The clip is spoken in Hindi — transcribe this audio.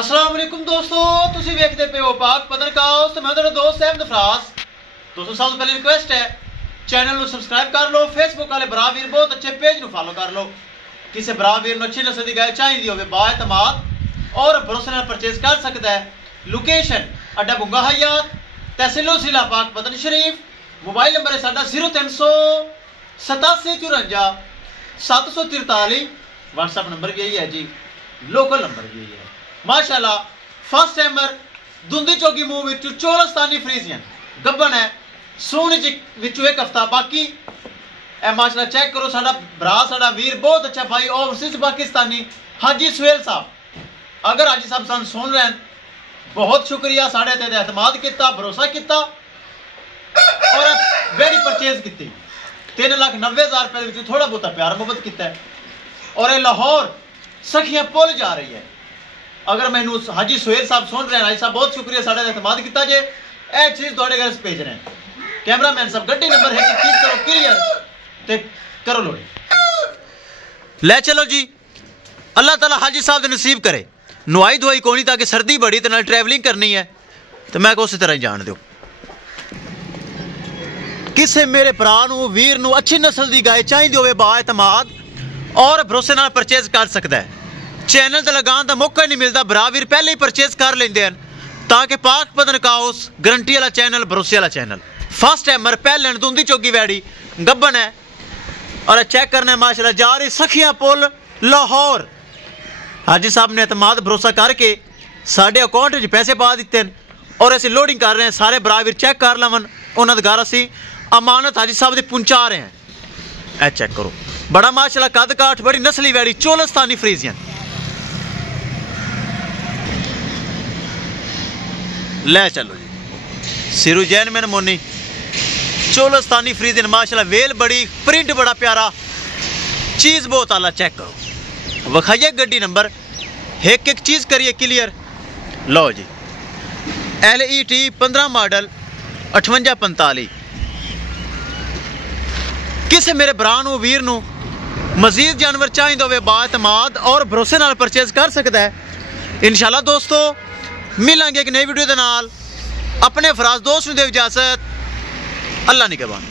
अस्सलाम वालेकुम दोस्तों, तुसी वेखदे पे हो पाक पत्रकास्ट। मैं तेरा दोस्त अहमद फराज। दोस्तों सब पहले रिक्वेस्ट है चैनल को सब्सक्राइब कर लो। फेसबुक वाले भरा वीर बहुत अच्छे पेज को फॉलो कर लो। किसी भरा वीर को अच्छी नस्ल की गाय चाहिए हो बाएतमाद और भरोसे नाल परचेज कर सकता है। लोकेशन अड्डा बुंगा हयात, तहसील जिला पाक पतन शरीफ। मोबाइल नंबर है साडा 0387 54 743। व्हाट्सएप नंबर भी यही है जी, लोकल नंबर भी यही है। माशाल्लाह फर्स्ट टाइमर दुंदी चौकी मुंह विच चोलस्तानी फ्रीजियन गब्बन है सोने विचों एक हफ्ता बाकी ए। माशाल्लाह चेक करो, साडा भरा साडा वीर बहुत अच्छा भाई ओवरसीज पाकिस्तानी हाजी सुहेल साहब। अगर हाजी साहब सन सुन रहे हैं बहुत शुक्रिया, साढ़े ते एतमाद किया, भरोसा किया और वेरी परचेज की। 3,90,000 रुपए थोड़ा बहुत प्यार मुहब्बत किया और लाहौर सखियां पुल जा रही है। अगर मैनू हाजी सुहेल साहब सुन रहे हैं, हाजी साहब बहुत शुक्रिया, साढ़े एतमाद किया जे ए चीज़ थोड़े घर भेज रहे हैं। कैमरामैन साहब गड्डी नंबर है कि करो क्लियर ते करो लोड़ी ले चलो जी। अल्लाह ताला हाजी साहब दे नसीब करे। नुआई धुआई कोनी ताकि सर्दी बड़ी तो ट्रैवलिंग करनी है तो मैं उस तरह ही जान दो। किसे मेरे भरा वीर नू अच्छी नस्ल की गाय चाहिए हो बाएतमाद और भरोसे नाल परचेज कर सकता है। चैनल तो लगाने का मौका नहीं मिलता, भरा वीर पहले ही परचेज कर लेंगे हैं ताकि पाक पतन काउस गारंटी वाला चैनल, भरोसे वाला चैनल। फर्स्ट टाइमर पहले दूंदी चौकी वैड़ी गब्बन है और चेक करना है माशाल्लाह जा रही सखिया पुल लाहौर। हाजी साहब ने एतमाद भरोसा करके साढ़े अकाउंट में पैसे पा दिते हैं और असी लोडिंग कर रहे हैं। सारे भरा वीर चेक कर लवन, उन्होंने घर असी अमानत हाजी साहब की पहुँचा रहे हैं। ए चेक करो, बड़ा माशाल्लाह कद काठ, बड़ी नस्ली वैड़ी चोलस्तानी फ्रीजियन। ले चलो जी, सिरू जैन में मोनी चोलस्तानी फ्रीजियन माशाल्लाह, वेल बड़ी, प्रिंट बड़ा प्यारा, चीज़ बहुत आला। चेक करो, वखाइए गड्डी नंबर, एक एक चीज़ करिए क्लियर। लो जी LET 15 मॉडल 5845। किसे मेरे भरा वीर नू मजीद जानवर चाहिए हो बाएतमाद और भरोसे नाल परचेज कर सकता है। इंशाल्लाह दोस्तों मिलेंगे एक नई वीडियो के नाल। अपने फराज दोस्त नूं दे इजाजत, अल्लाह निगहबान।